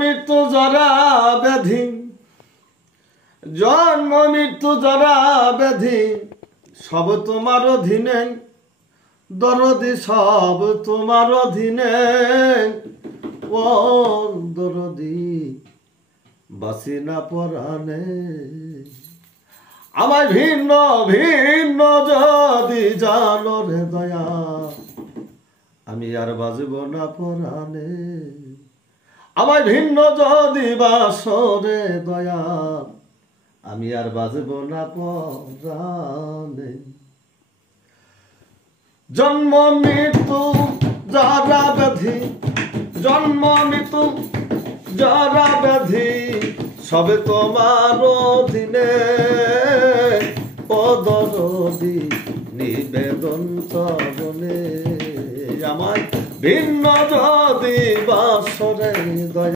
মৃত্যু জরা ব্যাধি, জন্ম মৃত্যু জরা ব্যাধি সব তোমার অধীনে, দরদি সব তোমার অধীনে। ও দরদি বাসি না পরাণে, আমায় ভিন্ন ভিন্ন যদি জানো রে দয়া, আমি আর বাজব না পরাণে। আমায় ভিন্ন যদি বাসরে দয়া, আমি আর বাজব না পরাণে। জন্ম মৃত্যু জরা ব্যাধি, জন্ম মৃত্যু জরা ব্যাধি সবে তোমার অধীনে। ও দরদি নিবেদন চরণে, আমায় ভিন্ন